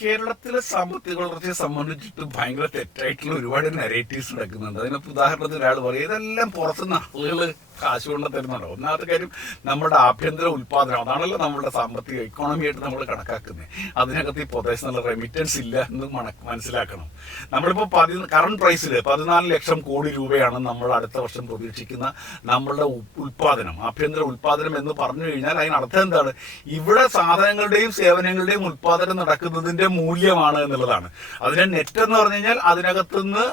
കേരളത്തിലെ സാമ്പത്തിക വളർച്ചയെ സംബന്ധിച്ചിട്ട് ഭയങ്കര തെറ്റായിട്ടുള്ള ഒരുപാട് നെറേറ്റീവ്സ് നടക്കുന്നുണ്ട്. അതിനകത്ത് ഉദാഹരണത്തിന് ഒരാൾ പറയും ഇതെല്ലാം പുറത്തുനിന്ന് ആളുകൾ കാശ് കൊണ്ട് തരുന്നുണ്ടോ. ഒന്നാമത്തെ കാര്യം നമ്മുടെ ആഭ്യന്തര ഉൽപ്പാദനം, അതാണല്ലോ നമ്മുടെ സാമ്പത്തിക ഇക്കോണമിയായിട്ട് നമ്മൾ കണക്കാക്കുന്നത്. അതിനകത്ത് ഈ പൊതേഷനുള്ള റെമിറ്റൻസ് ഇല്ല എന്ന് മനസ്സിലാക്കണം. നമ്മളിപ്പോൾ കറണ്ട് പ്രൈസിൽ 14 ലക്ഷം കോടി രൂപയാണ് നമ്മൾ അടുത്ത വർഷം പ്രതീക്ഷിക്കുന്ന നമ്മളുടെ ഉൽപ്പാദനം, ആഭ്യന്തര ഉൽപ്പാദനം എന്ന് പറഞ്ഞു കഴിഞ്ഞാൽ അതിനർത്ഥം എന്താണ്? ഇവിടെ സാധനങ്ങളുടെയും സേവനങ്ങളുടെയും ഉൽപ്പാദനം നടക്കുന്നതിന്റെ മൂല്യമാണ് എന്നുള്ളതാണ്. അതിന്റെ നെറ്റ് എന്ന് പറഞ്ഞു കഴിഞ്ഞാൽ അതിനകത്തുനിന്ന്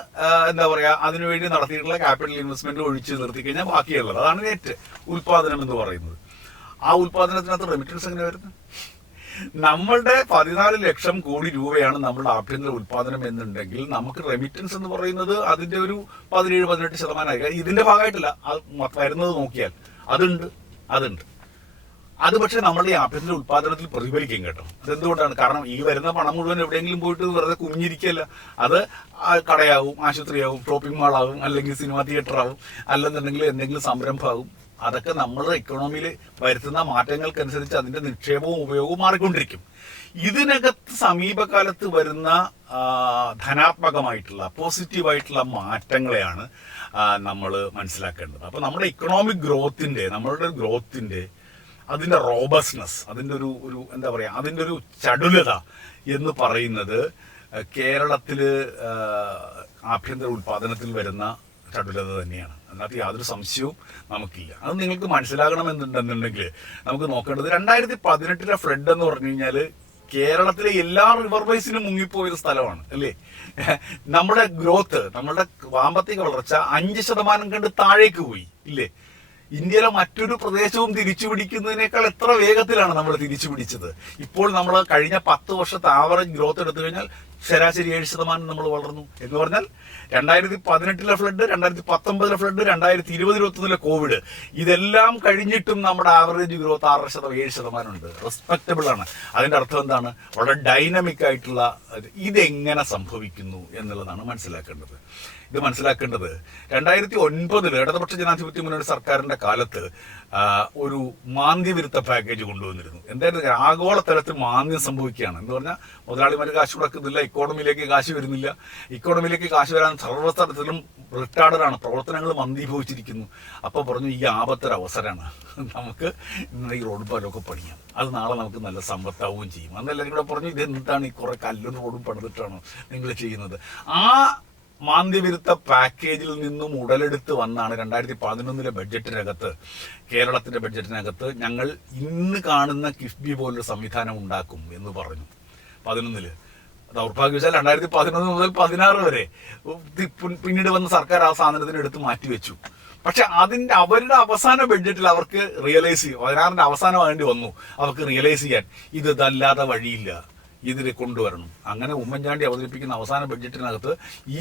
എന്താ പറയാ, അതിനുവേണ്ടി നടത്തിയിട്ടുള്ള ക്യാപിറ്റൽ ഇൻവെസ്റ്റ്മെന്റ് ഒഴിച്ച് നിർത്തി കഴിഞ്ഞാൽ ബാക്കിയുള്ളത് അതാണ് നെറ്റ് ഉൽപാദനം എന്ന് പറയുന്നത്. ആ ഉൽപാദനത്തിനകത്ത് റെമിറ്റൻസ് എങ്ങനെ വരുന്നത്? നമ്മളുടെ 14 ലക്ഷം കോടി രൂപയാണ് നമ്മളുടെ ആഭ്യന്തര ഉൽപാദനം എന്നുണ്ടെങ്കിൽ നമുക്ക് റെമിറ്റൻസ് എന്ന് പറയുന്നത് അതിന്റെ ഒരു 17-18% ഇതിന്റെ ഭാഗമായിട്ടില്ല, അത് വരുന്നത് നോക്കിയാൽ അതുണ്ട്. അത് പക്ഷെ നമ്മളുടെ ഈ ആഭ്യന്തര ഉൽപാദനത്തിൽ പ്രതിഫലിക്കും കേട്ടോ. അതെന്തുകൊണ്ടാണ്? കാരണം ഈ വരുന്ന പണം മുഴുവൻ എവിടെയെങ്കിലും പോയിട്ട് വെറുതെ കുഞ്ഞിരിക്കല്ല. അത് കടയാവും, ആശുപത്രിയാവും, ഷോപ്പിംഗ് മാളാവും, അല്ലെങ്കിൽ സിനിമാ തിയേറ്റർ ആവും, അല്ലെന്നുണ്ടെങ്കിൽ എന്തെങ്കിലും സംരംഭമാവും. അതൊക്കെ നമ്മളുടെ ഇക്കോണമിയിൽ വരുത്തുന്ന മാറ്റങ്ങൾക്കനുസരിച്ച് അതിന്റെ നിക്ഷേപവും ഉപയോഗവും മാറിക്കൊണ്ടിരിക്കും. ഇതിനകത്ത് സമീപകാലത്ത് വരുന്ന ധനാത്മകമായിട്ടുള്ള പോസിറ്റീവായിട്ടുള്ള മാറ്റങ്ങളെയാണ് നമ്മൾ മനസ്സിലാക്കേണ്ടത്. അപ്പൊ നമ്മുടെ ഇക്കണോമിക് നമ്മളുടെ ഗ്രോത്തിന്റെ അതിന്റെ റോബസ്നെസ്, അതിന്റെ ഒരു എന്താ പറയാ, അതിന്റെ ഒരു ചടുലത എന്ന് പറയുന്നത് കേരളത്തില് ആഭ്യന്തര ഉൽപാദനത്തിൽ വരുന്ന ചടുലത തന്നെയാണ്. അതിനകത്ത് യാതൊരു സംശയവും നമുക്കില്ല. അത് നിങ്ങൾക്ക് മനസ്സിലാകണമെന്നുണ്ടെന്നുണ്ടെങ്കിൽ നമുക്ക് നോക്കേണ്ടത് 2018 ഫ്ലഡ് എന്ന് പറഞ്ഞു കഴിഞ്ഞാല് കേരളത്തിലെ എല്ലാ റിവർ ബേസിനും മുങ്ങിപ്പോയൊരു സ്ഥലമാണ് അല്ലേ. നമ്മുടെ ഗ്രോത്ത്, നമ്മുടെ സാമ്പത്തിക വളർച്ച 5% കണ്ട് താഴേക്ക് പോയി ഇല്ലേ. ഇന്ത്യയിലെ മറ്റൊരു പ്രദേശവും തിരിച്ചു പിടിക്കുന്നതിനേക്കാൾ എത്ര വേഗത്തിലാണ് നമ്മൾ തിരിച്ചു പിടിച്ചത്. ഇപ്പോൾ നമ്മൾ കഴിഞ്ഞ 10 വർഷത്തെ ആവറേജ് ഗ്രോത്ത് എടുത്തു കഴിഞ്ഞാൽ ശരാശരി 7% നമ്മൾ വളർന്നു എന്ന് പറഞ്ഞാൽ 2018 ഫ്ലഡ്, 2019 ഫ്ലഡ്, 2020-21 കോവിഡ്, ഇതെല്ലാം കഴിഞ്ഞിട്ടും നമ്മുടെ ആവറേജ് ഗ്രോത്ത് 6-7% ഉണ്ട്. റെസ്പെക്റ്റബിൾ ആണ്. അതിന്റെ അർത്ഥം എന്താണ്? വളരെ ഡൈനാമിക് ആയിട്ടുള്ള ഇതെങ്ങനെ സംഭവിക്കുന്നു എന്നുള്ളതാണ് മനസ്സിലാക്കേണ്ടത്. ഇത് മനസ്സിലാക്കേണ്ടത് 2009 ഇടതുപക്ഷ ജനാധിപത്യ മുന്നണി സർക്കാരിന്റെ കാലത്ത് ഒരു മാന്ദ്യവിരുദ്ധ പാക്കേജ് കൊണ്ടുവന്നിരുന്നു. എന്തായാലും ആഗോളതലത്തിൽ മാന്ദ്യം സംഭവിക്കുകയാണ് എന്ന് പറഞ്ഞാൽ മുതലാളിമാർ കാശ് മുടക്കുന്നില്ല, ഇക്കോണമിയിലേക്ക് കാശ് വരുന്നില്ല. ഇക്കോണമിയിലേക്ക് കാശ് വരാൻ സർവ്വസ്ഥലത്തിലും റിട്ടാർഡാണ്, പ്രവർത്തനങ്ങൾ മന്ദീഭവിച്ചിരിക്കുന്നു. അപ്പൊ പറഞ്ഞു ഈ ആപത്തൊരവസരമാണ്, നമുക്ക് ഇന്ന് ഈ റോഡ് പാലമൊക്കെ പണിയാം, അത് നാളെ നമുക്ക് നല്ല സമ്പത്താവുകയും ചെയ്യും. അന്നെല്ലാവരും കൂടെ പറഞ്ഞു ഇതെന്താണ് ഈ കുറെ കല്ലും റോഡും പണിതിട്ടാണോ നിങ്ങൾ ചെയ്യുന്നത്? ആ മാന്ദ്യവിരുദ്ധ പാക്കേജിൽ നിന്നും ഉടലെടുത്ത് വന്നാണ് 2011 ബഡ്ജറ്റിനകത്ത്, കേരളത്തിന്റെ ബഡ്ജറ്റിനകത്ത് ഞങ്ങൾ ഇന്ന് കാണുന്ന കിഫ്ബി പോലൊരു സംവിധാനം ഉണ്ടാക്കും എന്ന് പറഞ്ഞു. 2011 ദൗർഭാഗ്യവശാൽ 2011 മുതൽ 2016 വരെ പിന്നീട് വന്ന സർക്കാർ ആ സാധനത്തിന് എടുത്ത് മാറ്റിവെച്ചു. പക്ഷെ അവരുടെ അവസാന ബഡ്ജറ്റിൽ അവർക്ക് റിയലൈസ് ചെയ്യും, 16-ന്റെ അവസാനമാകേണ്ടി വന്നു അവർക്ക് റിയലൈസ് ചെയ്യാൻ ഇതല്ലാതെ വഴിയില്ല, ഇതിൽ കൊണ്ടുവരണം. അങ്ങനെ ഉമ്മൻചാണ്ടി അവതരിപ്പിക്കുന്ന അവസാന ബഡ്ജറ്റിനകത്ത് ഈ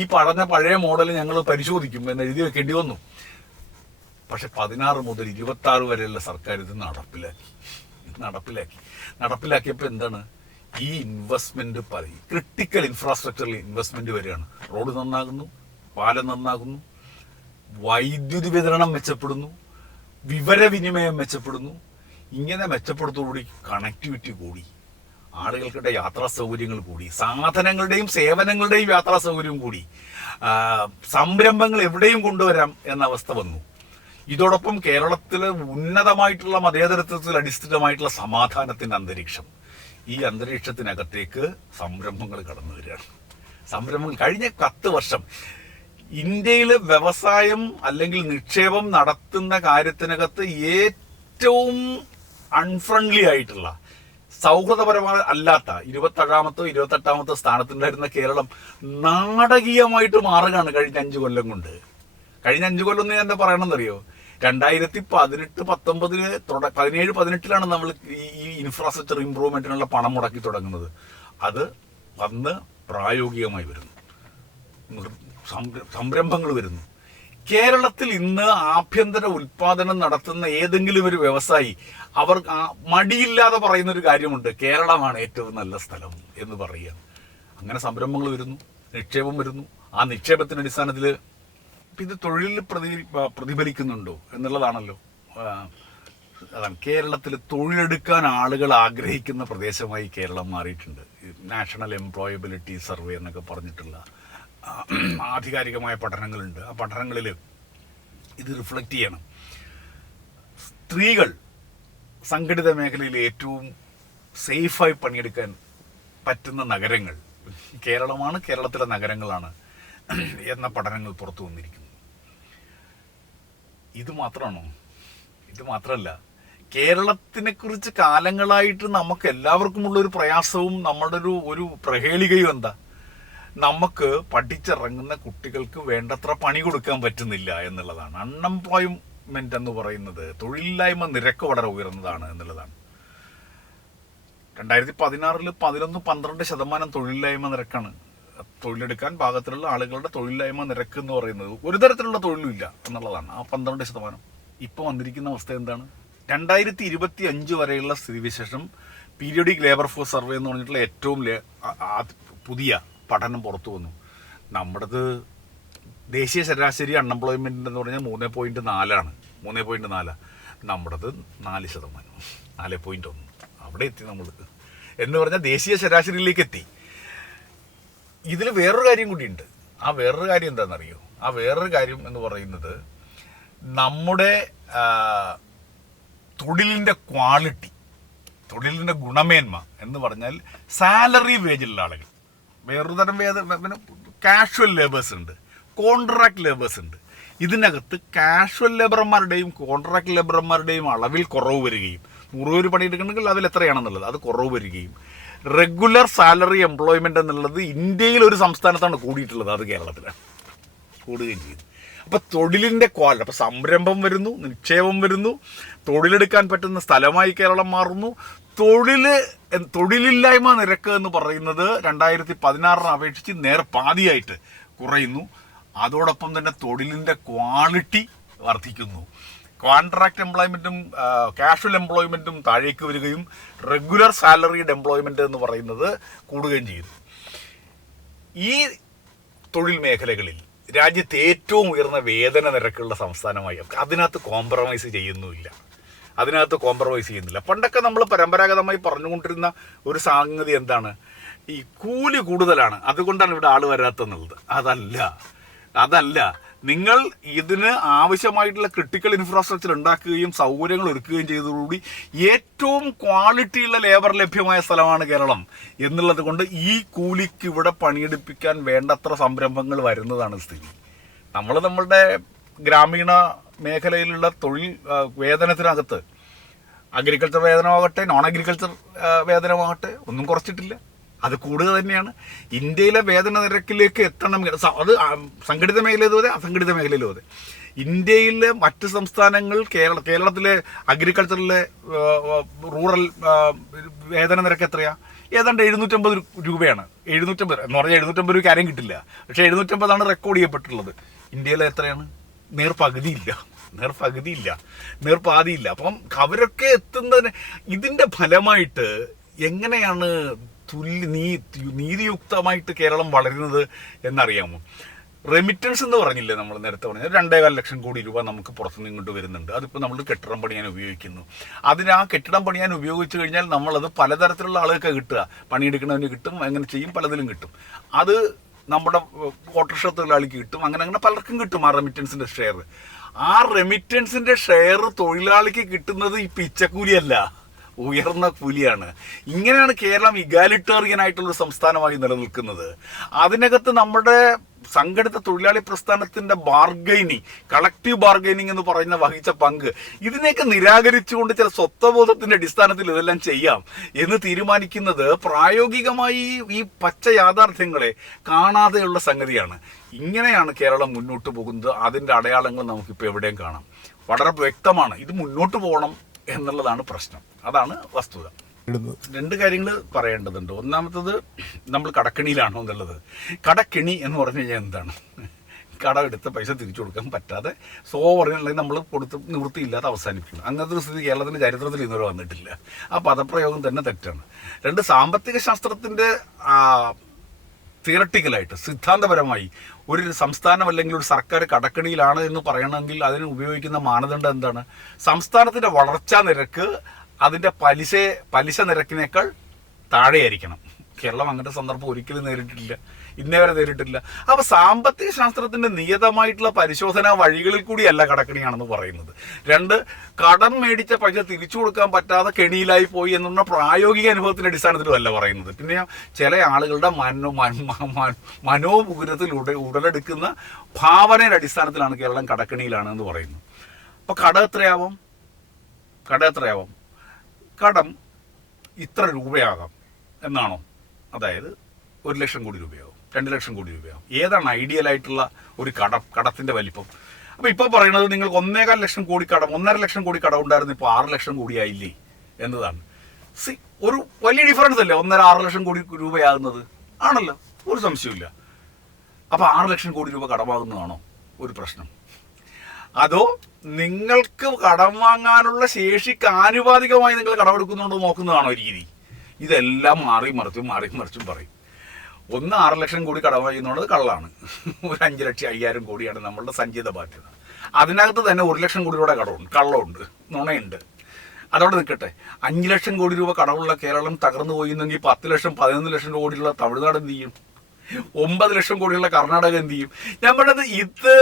പഴയ മോഡൽ ഞങ്ങൾ പരിശോധിക്കും എന്ന് എഴുതി വെക്കേണ്ടി വന്നു. പക്ഷെ 16 മുതൽ 26 വരെയുള്ള സർക്കാർ ഇത് നടപ്പിലാക്കിയപ്പോൾ എന്താണ്? ഈ ഇൻവെസ്റ്റ്മെന്റ് ക്രിട്ടിക്കൽ ഇൻഫ്രാസ്ട്രക്ചറിൽ ഇൻവെസ്റ്റ്മെന്റ് വരികയാണ്. റോഡ് നന്നാകുന്നു, പാലം നന്നാകുന്നു, വൈദ്യുതി വിതരണം മെച്ചപ്പെടുന്നു, വിവരവിനിമയം മെച്ചപ്പെടുന്നു. ഇങ്ങനെ മെച്ചപ്പെടുത്തോടുകൂടി കണക്ടിവിറ്റി കൂടി, ആളുകൾക്കിടെ യാത്രാ സൗകര്യങ്ങൾ കൂടി, സാധനങ്ങളുടെയും സേവനങ്ങളുടെയും യാത്രാ സൗകര്യം കൂടി, സംരംഭങ്ങൾ എവിടെയും കൊണ്ടുവരാം എന്ന അവസ്ഥ വന്നു. ഇതോടൊപ്പം കേരളത്തിലെ ഉന്നതമായിട്ടുള്ള മതേതരത്വത്തിൽ അടിസ്ഥാനമായിട്ടുള്ള സമാധാനത്തിന്റെ അന്തരീക്ഷം, ഈ അന്തരീക്ഷത്തിനകത്തേക്ക് സംരംഭങ്ങൾ കടന്നു വരികയാണ്. സംരംഭങ്ങൾ കഴിഞ്ഞ 10 വർഷം ഇന്ത്യയിലെ വ്യവസായം അല്ലെങ്കിൽ നിക്ഷേപം നടത്തുന്ന കാര്യത്തിനകത്ത് ഏറ്റവും അൺഫ്രണ്ട്ലി ആയിട്ടുള്ള, സൗഹൃദപരമായ അല്ലാത്ത 27-28 സ്ഥാനത്തുണ്ടായിരുന്ന കേരളം നാടകീയമായിട്ട് മാറുകയാണ് കഴിഞ്ഞ 5 കൊല്ലം കൊണ്ട്. കഴിഞ്ഞ 5 കൊല്ലം എന്ന് എന്താ പറയണമെന്നറിയോ? 2017-18 നമ്മൾ ഈ ഇൻഫ്രാസ്ട്രക്ചർ ഇംപ്രൂവ്മെന്റിനുള്ള പണം മുടക്കി തുടങ്ങുന്നത്. അത് വന്ന് പ്രായോഗികമായി വരുന്നു, സംരംഭങ്ങൾ വരുന്നു. കേരളത്തിൽ ഇന്ന് ആഭ്യന്തര ഉൽപാദനം നടത്തുന്ന ഏതെങ്കിലും ഒരു വ്യവസായി അവർ മടിയില്ലാതെ പറയുന്ന ഒരു കാര്യമുണ്ട്, കേരളമാണ് ഏറ്റവും നല്ല സ്ഥലം എന്ന് പറയുക. അങ്ങനെ സംരംഭങ്ങൾ വരുന്നു, നിക്ഷേപം വരുന്നു. ആ നിക്ഷേപത്തിന്റെ അടിസ്ഥാനത്തിൽ ഇത് തൊഴിലിൽ പ്രതിഫലിക്കുന്നുണ്ടോ എന്നുള്ളതാണല്ലോ അതാണ് കേരളത്തിൽ തൊഴിലെടുക്കാൻ ആളുകൾ ആഗ്രഹിക്കുന്ന പ്രദേശമായി കേരളം മാറിയിട്ടുണ്ട്. നാഷണൽ എംപ്ലോയബിലിറ്റി സർവേ എന്നൊക്കെ പറഞ്ഞിട്ടുള്ള ആധികാരികമായ പഠനങ്ങളുണ്ട്. ആ പഠനങ്ങളിൽ ഇത് റിഫ്ലക്റ്റ് ചെയ്യണം. സ്ത്രീകൾ സംഘടിത മേഖലയിൽ ഏറ്റവും സേഫായി പണിയെടുക്കാൻ പറ്റുന്ന നഗരങ്ങൾ കേരളമാണ്, കേരളത്തിലെ നഗരങ്ങളാണ് എന്ന പഠനങ്ങൾ പുറത്തു വന്നിരിക്കുന്നു. ഇത് മാത്രമാണോ? ഇത് മാത്രമല്ല, കേരളത്തിനെ കുറിച്ച് കാലങ്ങളായിട്ട് നമുക്ക് എല്ലാവർക്കുമുള്ളൊരു പ്രയാസവും നമ്മളുടെ ഒരു പ്രഹേളികയും എന്താ? നമുക്ക് പഠിച്ചിറങ്ങുന്ന കുട്ടികൾക്ക് വേണ്ടത്ര പണി കൊടുക്കാൻ പറ്റുന്നില്ല എന്നുള്ളതാണ്. അൺഎംപ്ലോയ്മെന്റ് എന്ന് പറയുന്നത്, തൊഴിലില്ലായ്മ നിരക്ക് വളരെ ഉയർന്നതാണ് എന്നുള്ളതാണ്. 2016 11-12% തൊഴിലില്ലായ്മ നിരക്കാണ്. തൊഴിലെടുക്കാൻ പാകത്തിലുള്ള ആളുകളുടെ തൊഴിലില്ലായ്മ നിരക്ക് എന്ന് പറയുന്നത് ഒരു തരത്തിലുള്ള തൊഴിലുമില്ല എന്നുള്ളതാണ്. ആ 12%. ഇപ്പോൾ വന്നിരിക്കുന്ന അവസ്ഥ എന്താണ്? 2025 വരെയുള്ള സ്ഥിതിവിശേഷം പീരിയോഡിക് ലേബർ ഫോഴ്സ് സർവേ എന്ന് പറഞ്ഞിട്ടുള്ള ഏറ്റവും പുതിയ പഠനം പുറത്തു വന്നു. നമ്മുടേത് ദേശീയ ശരാശരി അൺഎംപ്ലോയ്മെന്റ് എന്ന് പറഞ്ഞാൽ 3.4 3.4. നമ്മുടേത് 4%, 4.1. അവിടെ എത്തി നമ്മൾ എന്ന് പറഞ്ഞാൽ ദേശീയ ശരാശരിയിലേക്ക് എത്തി. ഇതിൽ വേറൊരു കാര്യം കൂടിയുണ്ട്. ആ വേറൊരു കാര്യം എന്താണെന്നറിയോ? ആ വേറൊരു കാര്യം എന്ന് പറയുന്നത് നമ്മുടെ തൊഴിലിൻ്റെ ക്വാളിറ്റി, തൊഴിലിൻ്റെ ഗുണമേന്മ എന്ന് പറഞ്ഞാൽ സാലറി വേജിലുള്ള ആളുകൾ, വേറൊരു തരം കാഷ്വൽ ലേബേഴ്സ് ഉണ്ട്, കോൺട്രാക്ട് ലേബേഴ്സ് ഉണ്ട്. ഇതിനകത്ത് കാഷ്വൽ ലേബർമാരുടെയും കോൺട്രാക്ട് ലേബർമാരുടെയും അളവിൽ കുറവ് വരികയും 100 പേര് പണിയെടുക്കണമെങ്കിൽ അതിൽ എത്രയാണെന്നുള്ളത് അത് കുറവ് വരികയും റെഗുലർ സാലറി എംപ്ലോയ്മെൻ്റ് എന്നുള്ളത് ഇന്ത്യയിൽ ഒരു സംസ്ഥാനത്താണ് കൂടിയിട്ടുള്ളത്, അത് കേരളത്തിലാണ് കൂടുകയും ചെയ്തു. അപ്പോൾ തൊഴിലിൻ്റെ ക്വാളിറ്റി, അപ്പോൾ സംരംഭം വരുന്നു, നിക്ഷേപം വരുന്നു, തൊഴിലെടുക്കാൻ പറ്റുന്ന സ്ഥലമായി കേരളം മാറുന്നു. തൊഴിലില്ലായ്മ നിരക്ക് എന്ന് പറയുന്നത് 2016 അപേക്ഷിച്ച് നേർപാതിയായിട്ട് കുറയുന്നു. അതോടൊപ്പം തന്നെ തൊഴിലിൻ്റെ ക്വാളിറ്റി വർദ്ധിക്കുന്നു. കോൺട്രാക്ട് എംപ്ലോയ്മെൻറ്റും കാഷ്വൽ എംപ്ലോയ്മെൻറ്റും താഴേക്ക് വരികയും റെഗുലർ സാലറീഡ് എംപ്ലോയ്മെൻറ്റ് എന്ന് പറയുന്നത് കൂടുകയും ചെയ്തു. ഈ തൊഴിൽ മേഖലകളിൽ രാജ്യത്തെ ഏറ്റവും ഉയർന്ന വേതന നിരക്കുള്ള സംസ്ഥാനമായി അതിനകത്ത് കോംപ്രമൈസ് ചെയ്യുന്നില്ല. പണ്ടൊക്കെ നമ്മൾ പരമ്പരാഗതമായി പറഞ്ഞുകൊണ്ടിരുന്ന ഒരു സംഗതി എന്താണ്? ഈ കൂലി കൂടുതലാണ്, അതുകൊണ്ടാണ് ഇവിടെ ആൾ വരാത്തെന്നുള്ളത്. അതല്ല, നിങ്ങൾ ഇതിന് ആവശ്യമായിട്ടുള്ള ക്രിട്ടിക്കൽ ഇൻഫ്രാസ്ട്രക്ചർ ഉണ്ടാക്കുകയും സൗകര്യങ്ങൾ ഒരുക്കുകയും ചെയ്തതോടുകൂടി ഏറ്റവും ക്വാളിറ്റിയുള്ള ലേബർ ലഭ്യമായ സ്ഥലമാണ് കേരളം എന്നുള്ളത് കൊണ്ട് ഈ കൂലിക്ക് ഇവിടെ പണിയെടുപ്പിക്കാൻ വേണ്ടത്ര സംരംഭങ്ങൾ വരുന്നതാണ് സ്ഥിതി. നമ്മളുടെ ഗ്രാമീണ മേഖലയിലുള്ള തൊഴിൽ വേതനത്തിനകത്ത് അഗ്രികൾച്ചർ വേതനമാകട്ടെ, നോൺ അഗ്രികൾച്ചർ വേതനമാകട്ടെ ഒന്നും കുറച്ചിട്ടില്ല, അത് കൂടുക തന്നെയാണ്. ഇന്ത്യയിലെ വേതന നിരക്കിലേക്ക് എത്തണമെങ്കിൽ അത് സംഘടിത മേഖലയിലും അതെ, അസംഘടിത മേഖലയിലും അതെ. ഇന്ത്യയിലെ മറ്റ് സംസ്ഥാനങ്ങൾ കേരളത്തിലെ അഗ്രികൾച്ചറിലെ റൂറൽ വേതന നിരക്ക് എത്രയാണ്? ഏതാണ്ട് 750 രൂപയാണ്. 750 എന്ന് പറഞ്ഞാൽ 750 രൂപയ്ക്ക് ആരും കിട്ടില്ല. പക്ഷേ 750 റെക്കോർഡ് ചെയ്യപ്പെട്ടിട്ടുള്ളത്. ഇന്ത്യയിലെ എത്രയാണ്? നേർപാതിയില്ല. അപ്പം അവരൊക്കെ എത്തുന്നതിന് ഇതിൻ്റെ ഫലമായിട്ട് എങ്ങനെയാണ് നീതിയുക്തമായിട്ട് കേരളം വളരുന്നത് എന്നറിയാമോ? റെമിറ്റൻസ് എന്ന് പറഞ്ഞില്ലേ നമ്മൾ നേരത്തെ പറഞ്ഞത്, 2.25 ലക്ഷം കോടി രൂപ നമുക്ക് പുറത്തുനിന്ന് ഇങ്ങോട്ട് വരുന്നുണ്ട്. അതിപ്പോൾ നമ്മൾ കെട്ടിടം പണിയാൻ ഉപയോഗിക്കുന്നു. ആ കെട്ടിടം പണിയാൻ ഉപയോഗിച്ച് കഴിഞ്ഞാൽ നമ്മളത് പലതരത്തിലുള്ള ആളുകൾക്ക് കിട്ടുക. പണിയെടുക്കുന്നതിന് കിട്ടും, അങ്ങനെ ചെയ്യും, പലതിലും കിട്ടും. അത് നമ്മുടെ ഓട്ടോറിക്ഷ തൊഴിലാളിക്ക് കിട്ടും, അങ്ങനെ പലർക്കും കിട്ടും ആ റെമിറ്റൻസിൻ്റെ ഷെയർ. ആ റെമിറ്റൻസിൻ്റെ ഷെയർ തൊഴിലാളിക്ക് കിട്ടുന്നത് ഈ പിച്ചക്കൂലിയല്ല, ഉയർന്ന കൂലിയാണ്. ഇങ്ങനെയാണ് കേരളം ഇഗാലിറ്റേറിയൻ ആയിട്ടുള്ളൊരു സംസ്ഥാനമായി നിലനിൽക്കുന്നത്. അതിനകത്ത് നമ്മുടെ സംഘടിത തൊഴിലാളി പ്രസ്ഥാനത്തിന്റെ കളക്റ്റീവ് ബാർഗൈനിങ് എന്ന് പറയുന്ന വഹിച്ച പങ്ക്, ഇതിനെയൊക്കെ നിരാകരിച്ചുകൊണ്ട് ചില സ്വത്വബോധത്തിന്റെ അടിസ്ഥാനത്തിൽ ഇതെല്ലാം ചെയ്യാം എന്ന് തീരുമാനിക്കുന്നത് പ്രായോഗികമായി ഈ പച്ച യാഥാർത്ഥ്യങ്ങളെ കാണാതെയുള്ള സംഗതിയാണ്. ഇങ്ങനെയാണ് കേരളം മുന്നോട്ട് പോകുന്നത്. അതിന്റെ അടയാളങ്ങൾ നമുക്കിപ്പോൾ എവിടെയും കാണാം. വളരെ വ്യക്തമാണ്, ഇത് മുന്നോട്ട് പോകണം എന്നുള്ളതാണ് പ്രശ്നം. അതാണ് വസ്തുത. 2 കാര്യങ്ങൾ പറയേണ്ടതുണ്ട്. ഒന്നാമത്തത്, നമ്മൾ കടക്കെണിയിലാണോ എന്നുള്ളത്. കടക്കെണി എന്ന് പറഞ്ഞു കഴിഞ്ഞാൽ എന്താണ്? കടമെടുത്ത പൈസ തിരിച്ചു കൊടുക്കാൻ പറ്റാതെ പറഞ്ഞാൽ നമ്മൾ കൊടുത്ത് നിവൃത്തിയില്ലാതെ അവസാനിപ്പിക്കണം. അങ്ങനത്തെ ഒരു സ്ഥിതി കേരളത്തിൻ്റെ ചരിത്രത്തിൽ ഇന്നുവരെ വന്നിട്ടില്ല. ആ പദപ്രയോഗം തന്നെ തെറ്റാണ്. 2, സാമ്പത്തിക ശാസ്ത്രത്തിൻ്റെ തിയറട്ടിക്കലായിട്ട് സിദ്ധാന്തപരമായി ഒരു സംസ്ഥാനം അല്ലെങ്കിൽ ഒരു സർക്കാർ കടക്കണിയിലാണ് എന്ന് പറയണമെങ്കിൽ അതിന് ഉപയോഗിക്കുന്ന മാനദണ്ഡം എന്താണ്? സംസ്ഥാനത്തിൻ്റെ വളർച്ചാ നിരക്ക് അതിൻ്റെ പലിശ നിരക്കിനേക്കാൾ താഴെയായിരിക്കണം. കേരളം അങ്ങനത്തെ സന്ദർഭം ഒരിക്കലും നേരിട്ടിട്ടില്ല, ഇന്നേ വരെ നേരിട്ടിട്ടില്ല. അപ്പോൾ സാമ്പത്തിക ശാസ്ത്രത്തിൻ്റെ നിയതമായിട്ടുള്ള പരിശോധനാ വഴികളിൽ കൂടിയല്ല കടക്കണിയാണെന്ന് പറയുന്നത്. 2, കടം മേടിച്ച പൈസ തിരിച്ചു കൊടുക്കാൻ പറ്റാതെ കെണിയിലായി പോയി എന്നുള്ള പ്രായോഗിക അനുഭവത്തിൻ്റെ അടിസ്ഥാനത്തിലും അല്ല പറയുന്നത്. പിന്നെ ചില ആളുകളുടെ മനോപുരത്തിൽ ഉടലെടുക്കുന്ന ഭാവനയുടെ അടിസ്ഥാനത്തിലാണ് കേരളം കടക്കണിയിലാണ് എന്ന് പറയുന്നത്. അപ്പോൾ കടം എത്രയാവാം? കടം ഇത്ര രൂപയാകാം എന്നാണോ? അതായത് 1 ലക്ഷം കോടി രൂപയാവും, 2 ലക്ഷം കോടി രൂപയാവും. ഏതാണ് ഐഡിയൽ ആയിട്ടുള്ള ഒരു കടത്തിൻ്റെ വലിപ്പം? അപ്പോൾ ഇപ്പോൾ പറയുന്നത് നിങ്ങൾക്ക് 1.25 ലക്ഷം കോടി കടം, 1.5 ലക്ഷം കോടി കടം ഉണ്ടായിരുന്നു, ഇപ്പോൾ 6 ലക്ഷം കോടി ആയില്ലേ എന്നതാണ്. ഒരു വലിയ ഡിഫറൻസ് അല്ലേ 1.5-6 ലക്ഷം കോടി രൂപയാകുന്നത്? ആണല്ലോ, ഒരു സംശയമില്ല. അപ്പോൾ 6 ലക്ഷം കോടി രൂപ കടമാകുന്നതാണോ ഒരു പ്രശ്നം? അതോ നിങ്ങൾക്ക് കടം വാങ്ങാനുള്ള ശേഷിക്ക് ആനുപാതികമായി നിങ്ങൾ കടമെടുക്കുന്നുണ്ടോ നോക്കുന്നതാണോ രീതി? ഇതെല്ലാം മാറി മറിച്ചും പറയും. 6 ലക്ഷം കോടി കടം വാങ്ങുന്നത് കള്ളാണ്. ഒരു 5,05,000 കോടിയാണ് നമ്മളുടെ സഞ്ചിത ബാധ്യത. അതിനകത്ത് തന്നെ 1 ലക്ഷം കോടി രൂപയുടെ കള്ളമുണ്ട്, നുണയുണ്ട്. അതോടെ നിൽക്കട്ടെ. 5 ലക്ഷം കോടി രൂപ കടമുള്ള കേരളം തകർന്നു പോയിരുന്നെങ്കിൽ 10 ലക്ഷം 11 ലക്ഷം കോടിയുള്ള തമിഴ്നാട് എന്ത് ചെയ്യും? 9 ലക്ഷം കോടിയുള്ള കർണാടക എന്ത് ചെയ്യും? ഞാൻ പറഞ്ഞത് ഇത്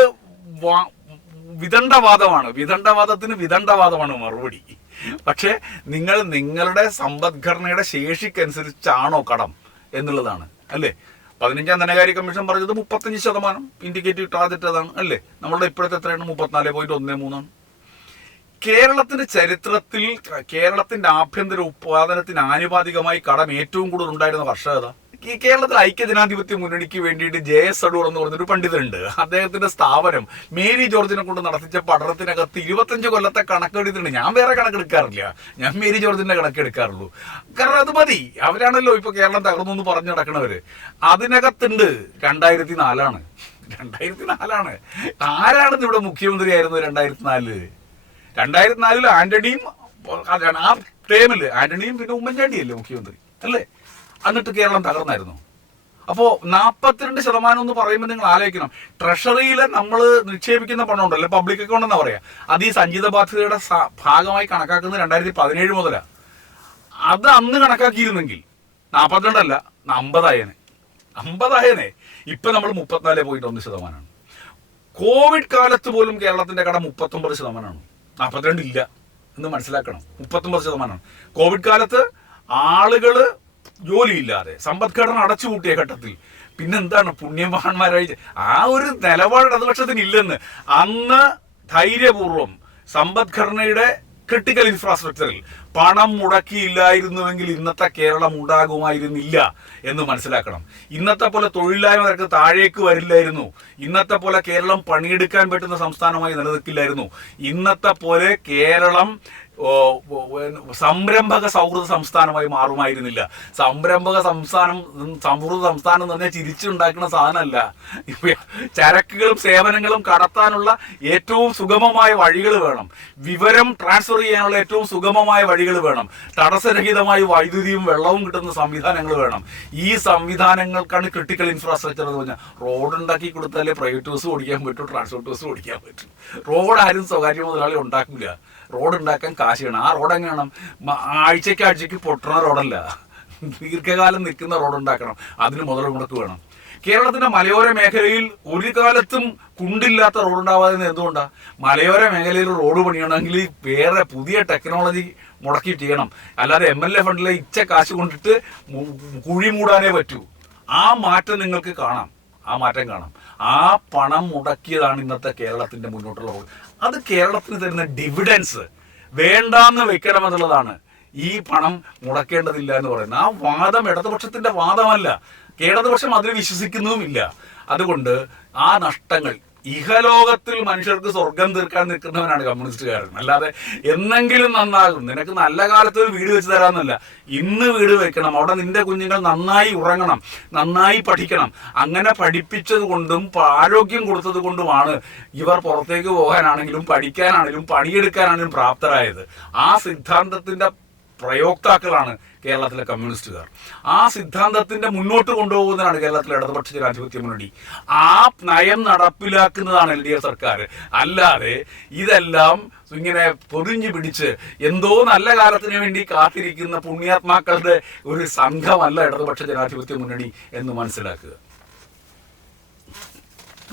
വിദണ്ഡവാദത്തിന് വിദണ്ഡവാദമാണ് മറുപടി. പക്ഷേ നിങ്ങൾ നിങ്ങളുടെ സമ്പദ്ഘടനയുടെ ശേഷിക്കനുസരിച്ചാണോ കടം എന്നുള്ളതാണ് അല്ലേ. 15ാം ധനകാര്യ കമ്മീഷൻ പറഞ്ഞത് 35% ഇൻഡിക്കേറ്റീവ് ടാർഗറ്റ് അതാണ് അല്ലേ. നമ്മളുടെ ഇപ്പോഴത്തെ എത്രയാണ്? 34.13 കേരളത്തിന്റെ ചരിത്രത്തിൽ കേരളത്തിന്റെ ആഭ്യന്തര ഉത്പാദനത്തിന് ആനുപാതികമായി കടം ഏറ്റവും കൂടുതൽ ഉണ്ടായിരുന്ന വർഷം ഏതാ? ഈ കേരളത്തിൽ ഐക്യജനാധിപത്യ മുന്നണിക്ക് വേണ്ടിയിട്ട് JS അടൂർ എന്ന് പറഞ്ഞൊരു പണ്ഡിതനുണ്ട്. അദ്ദേഹത്തിന്റെ സ്ഥാപനം മേരി ജോർജിനെ കൊണ്ട് നടത്തിച്ച പഠനത്തിനകത്ത് 25 കൊല്ലത്തെ കണക്കെടുത്തിട്ടുണ്ട്. ഞാൻ വേറെ കണക്കെടുക്കാറില്ല, ഞാൻ മേരി ജോർജിന്റെ കണക്കെടുക്കാറുള്ളൂ. കാരണം അത് മതി, അവരാണല്ലോ ഇപ്പൊ കേരളം തകർന്നു എന്ന് പറഞ്ഞു നടക്കണവര്. അതിനകത്തുണ്ട് 2004 ആരാണെന്ന് ഇവിടെ മുഖ്യമന്ത്രി ആയിരുന്നു 2004 ആന്റണിയും ആ ടൈമില് ആന്റണിയും പിന്നെ ഉമ്മൻചാണ്ടിയല്ലേ മുഖ്യമന്ത്രി അല്ലേ. എന്നിട്ട് കേരളം തകർന്നായിരുന്നു. അപ്പോൾ 42% എന്ന് പറയുമ്പോൾ നിങ്ങൾ ആലോചിക്കണം, ട്രഷറിയിൽ നമ്മൾ നിക്ഷേപിക്കുന്ന പണം ഉണ്ടല്ലോ, പബ്ലിക് അക്കൗണ്ട് എന്നാ പറയാ, അത് ഈ സഞ്ചിത ബാധ്യതയുടെ ഭാഗമായി കണക്കാക്കുന്നത് 2017 മുതലാണ്. അത് അന്ന് കണക്കാക്കിയിരുന്നെങ്കിൽ 42 അല്ല 50 ആയേനെ. ഇപ്പൊ നമ്മൾ 34.1%. കോവിഡ് കാലത്ത് പോലും കേരളത്തിന്റെ കടം 39%. 42 ഇല്ല എന്ന് മനസ്സിലാക്കണം. 39%. കോവിഡ് കാലത്ത് ആളുകള് ജോലിയില്ലാതെ സമ്പദ്ഘടന അടച്ചുപൂട്ടിയ ഘട്ടത്തിൽ പിന്നെന്താണ് പുണ്യവാന്മാരായി ആ ഒരു നിലപാട് ഇടതുപക്ഷത്തിന് ഇല്ലെന്ന്. അന്ന് ധൈര്യപൂർവ്വം സമ്പദ്ഘടനയുടെ ക്രിട്ടിക്കൽ ഇൻഫ്രാസ്ട്രക്ചറിൽ പണം മുടക്കിയില്ലായിരുന്നുവെങ്കിൽ ഇന്നത്തെ കേരളം ഉണ്ടാകുമായിരുന്നില്ല എന്ന് മനസ്സിലാക്കണം. ഇന്നത്തെ പോലെ തൊഴിലില്ലായ്മ നിരക്ക് താഴേക്ക് വരില്ലായിരുന്നു. ഇന്നത്തെ പോലെ കേരളം പണിയെടുക്കാൻ പറ്റുന്ന സംസ്ഥാനമായി നിലനിൽക്കില്ലായിരുന്നു. ഇന്നത്തെ പോലെ കേരളം സംരംഭക സൗഹൃദ സംസ്ഥാനമായി മാറുമായിരുന്നില്ല. സംരംഭക സൗഹൃദ സംസ്ഥാനം എന്ന് പറഞ്ഞാൽ ചിരിച്ചുണ്ടാക്കുന്ന സാധനമല്ല. ചരക്കുകളും സേവനങ്ങളും കടത്താനുള്ള ഏറ്റവും സുഗമമായ വഴികൾ വേണം. വിവരം ട്രാൻസ്ഫർ ചെയ്യാനുള്ള ഏറ്റവും സുഗമമായ വഴികൾ വേണം. തടസ്സരഹിതമായി വൈദ്യുതിയും വെള്ളവും കിട്ടുന്ന സംവിധാനങ്ങൾ വേണം. ഈ സംവിധാനങ്ങൾക്കാണ് ക്രിട്ടിക്കൽ ഇൻഫ്രാസ്ട്രക്ചർ എന്ന് പറഞ്ഞാൽ. റോഡ് ഉണ്ടാക്കി കൊടുത്താലേ പ്രൈവറ്റ് ബസ് ഓടിക്കാൻ പറ്റും, ട്രാൻസ്പോർട്ട് ബസ് ഓടിക്കാൻ പറ്റും. റോഡ് ആരും സ്വകാര്യ മുതലാളി ഉണ്ടാക്കില്ല. റോഡ് ഉണ്ടാക്കാൻ കാശ് വേണം. ആ റോഡ് എങ്ങനെയാണ്? ആഴ്ചയ്ക്ക് പൊട്ടുന്ന റോഡല്ല, ദീർഘകാലം നിൽക്കുന്ന റോഡ് ഉണ്ടാക്കണം. അതിന് മുതൽ മുടക്ക് വേണം. കേരളത്തിന്റെ മലയോര മേഖലയിൽ ഒരു കാലത്തും കുണ്ടില്ലാത്ത റോഡ് ഉണ്ടാവാതെ എന്തുകൊണ്ടാണ്? മലയോര മേഖലയിൽ റോഡ് പണിയണമെങ്കിൽ വേറെ പുതിയ ടെക്നോളജി മുടക്കി ചെയ്യണം. അല്ലാതെ MLA ഫണ്ടിലെ ഇച്ച കാശ് കൊണ്ടിട്ട് കുഴി മൂടാനേ പറ്റൂ. ആ മാറ്റം നിങ്ങൾക്ക് കാണാം, ആ മാറ്റം കാണാം. ആ പണം മുടക്കിയതാണ് ഇന്നത്തെ കേരളത്തിന്റെ മുന്നോട്ടുള്ള റോഡ്. അത് കേരളത്തിന് തരുന്ന ഡിവിഡൻസ് വേണ്ടാന്ന് വെക്കണമെന്നുള്ളതാണ്. ഈ പണം മുടക്കേണ്ടതില്ല എന്ന് പറയുന്നത് ആ വാദം ഇടതുപക്ഷത്തിന്റെ വാദമല്ല. ഇടതുപക്ഷം അതിൽ വിശ്വസിക്കുന്നതുമില്ല. അതുകൊണ്ട് ആ നഷ്ടങ്ങൾ ഇഹലോകത്തിൽ മനുഷ്യർക്ക് സ്വർഗം തീർക്കാൻ നിൽക്കുന്നവനാണ് കമ്മ്യൂണിസ്റ്റുകാരൻ. അല്ലാതെ എന്നെങ്കിലും നന്നാകും, നിനക്ക് നല്ല കാലത്ത് ഒരു വീട് വെച്ച് തരാമെന്നല്ല. ഇന്ന് വീട് വെക്കണം, അവിടെ നിന്റെ കുഞ്ഞുങ്ങൾ നന്നായി ഉറങ്ങണം, നന്നായി പഠിക്കണം. അങ്ങനെ പഠിപ്പിച്ചത് കൊണ്ടും ആരോഗ്യം കൊടുത്തത് കൊണ്ടുമാണ് ഇവർ പുറത്തേക്ക് പോകാനാണെങ്കിലും പഠിക്കാനാണെങ്കിലും പണിയെടുക്കാനാണെങ്കിലും പ്രാപ്തരായത്. ആ സിദ്ധാന്തത്തിന്റെ പ്രയോക്താക്കളാണ് കേരളത്തിലെ കമ്മ്യൂണിസ്റ്റുകാർ. ആ സിദ്ധാന്തത്തിൻ്റെ മുന്നോട്ട് കൊണ്ടുപോകുന്നതാണ് കേരളത്തിലെ ഇടതുപക്ഷ ജനാധിപത്യ മുന്നണി. ആ നയം നടപ്പിലാക്കുന്നതാണ് LDF സർക്കാർ. അല്ലാതെ ഇതെല്ലാം ഇങ്ങനെ പൊതിഞ്ഞു പിടിച്ച് എന്തോ നല്ല കാലത്തിന് വേണ്ടി കാത്തിരിക്കുന്ന പുണ്യാത്മാക്കളുടെ ഒരു സംഘമല്ല ഇടതുപക്ഷ ജനാധിപത്യ മുന്നണി എന്ന് മനസ്സിലാക്കുക.